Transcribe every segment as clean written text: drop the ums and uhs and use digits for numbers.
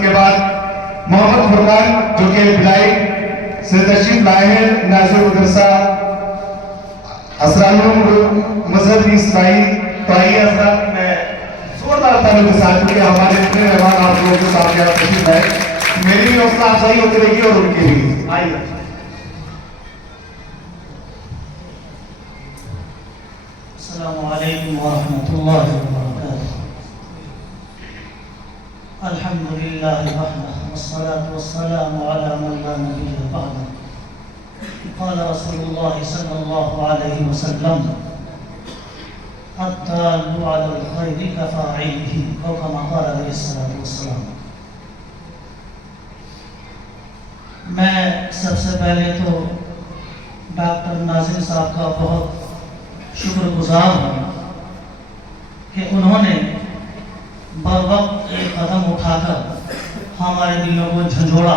کے بعد محمد فرقان جو کہ بلائی سے تشریف لائے ہیں، ناظر مدرسہ اسرارالعلوم مذہبی اسلائی طائی حضرات، میں زوردار تعلق کے ساتھ کیونکہ ہمارے اتنے مہمان آپ لوگوں کے ساتھ یہاں تشریف لائے، میری بھی حوصلہ افزائی ہوتی رہے گی اور ان کی بھی. آئیے. السلام علیکم ورحمۃ اللہ وبرکاتہ. الحمد للہ وحدہ والصلاة والسلام علی من لا نبی بعدہ. قال رسول اللہ صلی اللہ علیہ وسلم الدال علی الخیر کفاعلہ او کما قال علیہ الصلاۃ والسلام. میں سب سے پہلے تو ڈاکٹر ناظم صاحب کا بہت شکر گزار ہوں کہ انہوں نے بروقت ایک قدم اٹھا کر ہمارے دلوں کو جھنجھوڑا.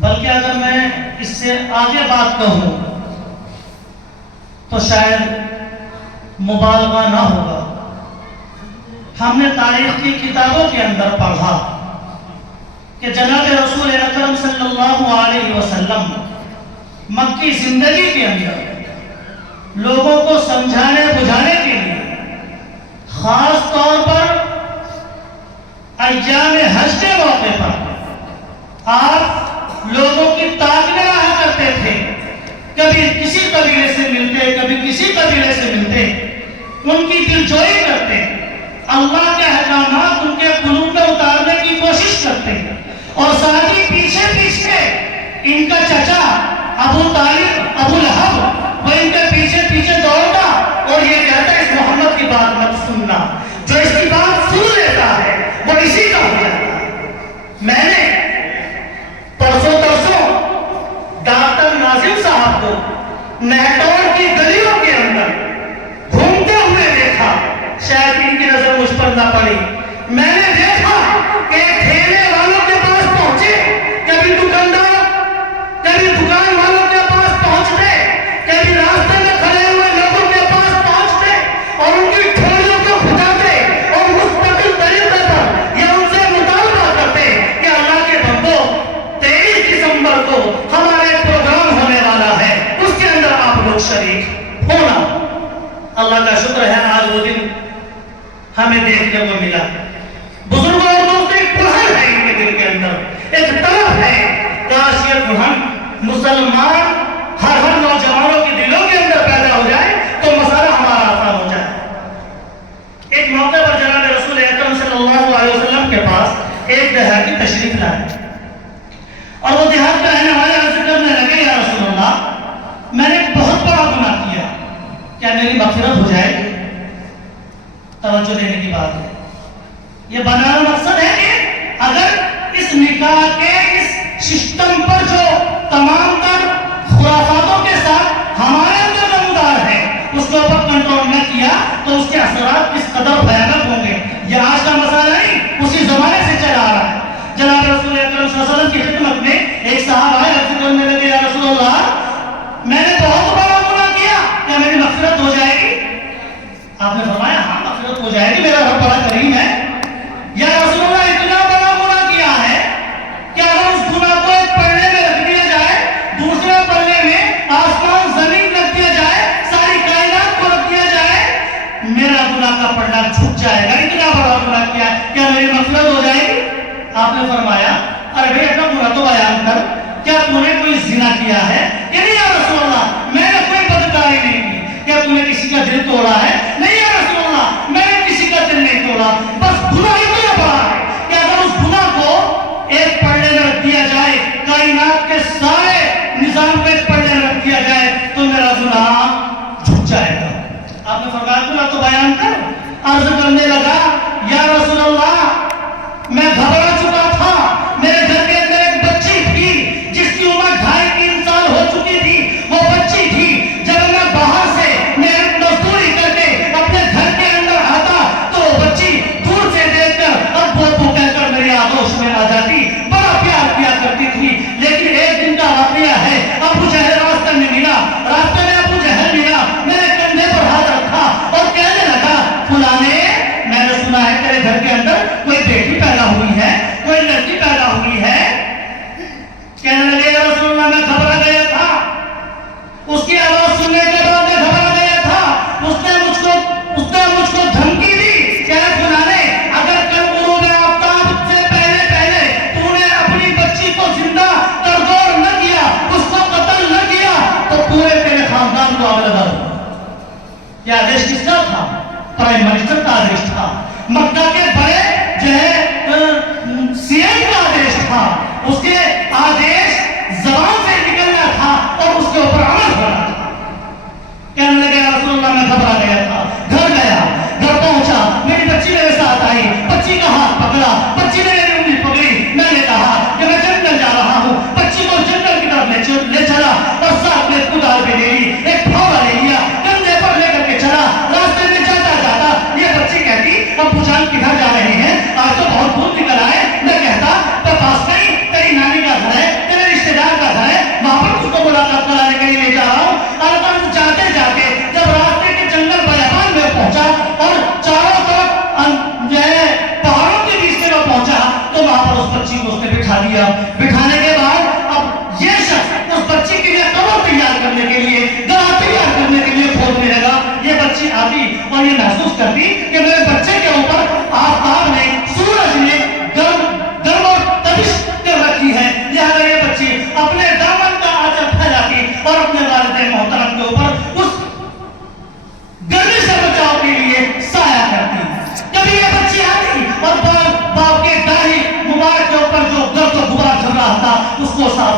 بلکہ اگر میں اس سے آگے بات کہوں تو شاید مبالغہ نہ ہوگا. ہم نے تاریخ کی کتابوں کے اندر پڑھا کہ جناب رسول اکرم صلی اللہ علیہ وسلم مکی زندگی کے اندر لوگوں کو سمجھانے بجھانے کے لیے خاص طور پر ایام حج کے موقع پر آپ لوگوں کی تعریفیں رہا کرتے تھے. کبھی کسی قبیلے سے ملتے، کبھی کسی قبیلے سے ملتے، ان کی دلجوئی کرتے، اللہ کے احکامات ان کے قلوب میں اتارنے کی کوشش کرتے، اور ساتھ ہی پیچھے پیچھے ان کا چچا ابو طالب ابو لہب وہ ان کے پیچھے پیچھے دوڑتا اور یہ کہتا ہے اس محمد کی بات مت سننا، جو اس کی بات سن لیتا ہے وہ اسی کا ہو جاتا ہے. میں نے پرسوں ڈاکٹر ناظم صاحب کو نیٹور کی گلیوں کے اندر گھومتے ہوئے دیکھا. شاید ان کی نظر مجھ پر نہ پڑی. میں نے دیکھا کہ ٹھیلے والوں کے پاس پہنچے، کبھی دکاندار، کبھی دکان والوں کے پاس پہنچتے، کبھی راستے میں کھڑے ہوئے لوگوں کے پاس پہنچتے اور ان کی ٹھولیوں کو کھٹاتے اور مستقل طریقے پر یا ان سے مطالبہ کرتے کہ اللہ کے بندو 23 دسمبر کو ہمارا ایک پروگرام ہونے والا ہے، اس کے اندر آپ لوگ شریک ہونا. اللہ کا شکر ہے آج وہ دن ہمیں دیکھنے کو ملا. بزرگوں اور دوستوں ایک پلہر ہے ان کے دل کے اندر، ایک طرف ہے کاش یہ پلہر مسلمان ہر نوجوانوں کے دلوں کے اندر پیدا ہو جائے تو مسئلہ ہمارا آسان ہو جائے. ایک موقع پر جناب رسول اکرم صلی اللہ علیہ وسلم کے پاس ایک دیہاتی تشریف لائے اور وہ دیہات کا رہنے والے عرض کرنے لگے یا رسول اللہ میں نے ایک بہت بڑا گناہ کیا، کیا میری مغفرت ہو جائے گی؟ توجہ دینے کی بات ہے. یہ بنانا مقصد ہے کہ اگر اس نکاح کے اس سسٹم پر جو تمام تر خرافاتوں کے ساتھ ہمارے اندر نمودار ہے اس کے اوپر کنٹرول نہ کیا تو اس کے اثرات کس قدر بھیانک ہوں گے. یہ آج کا مسئلہ نہیں، اسی زمانے سے چلا آ رہا ہے. جناب رسول اکرم صلی اللہ علیہ وسلم کی خدمت میں ایک صحابہ آئے، عرض کرنے لگے یا رسول اللہ میں نے بہت بڑا گناہ کیا، کیا میری مغفرت ہو جائے گی؟ آپ نے فرمایا ہاں مغفرت ہو جائے گی، میرا رب بڑا کریم ہے. یا رسول اللہ اتنا بڑا گناہ کیا ہے کہ اگر اس گناہ کو ایک پلڑے میں رکھ دیا جائے، دوسرے پلڑے میں آسمان زمین رکھ دیا جائے، ساری کائنات کو رکھ دیا جائے، میرا گناہ کا پلڑا جھک جائے گا. اتنا بڑا گناہ کیا ہے، کیا میری مغفرت ہو جائے گی؟ آپ نے فرمایا ارے بھائی اپنا گناہ تو بیان کر، کیا تو نے کوئی زنا کیا ہے؟ کہ نہیں یا رسول اللہ میں نے کوئی بدکاری نہیں کی. کیا تو نے کسی کا دل توڑا ہے؟ نہیں یا رسول اللہ میں نے کسی کا دل نہیں توڑا. بس گناہ اتنا بڑا ہے کہ اگر اس گناہ کو ایک پلڑے میں رکھ دیا جائے، کائنات کے سارے نظام کو ایک پلڑے میں رکھ دیا جائے تو میرا گناہ جھک جائے گا. آپ نے فرمایا گناہ تو بیان کر. عرض کرنے لگا یا رسول اللہ میں گھبرا چکا تھا، میرے گھر کے اندر ایک بچی تھی جس کی عمر 2.5-3 سال ہو چکی تھی. وہ بچی تھی جب میں باہر سے مزدوری کر کے اپنے گھر کے اندر آتا تو وہ بچی دور سے دیکھ کر ابو ابو کہہ کر میری آغوش میں آ جاتی، بڑا پیار کیا کرتی تھی. لیکن ایک دن کا واقعہ ہے، ابو جہل راستے میں ملا، راستے میں ابو جہل ملا، میرے کندھے پر ہاتھ رکھا اور کہنے لگا فلانے میں نے سنا ہے تیرے گھر کے اندر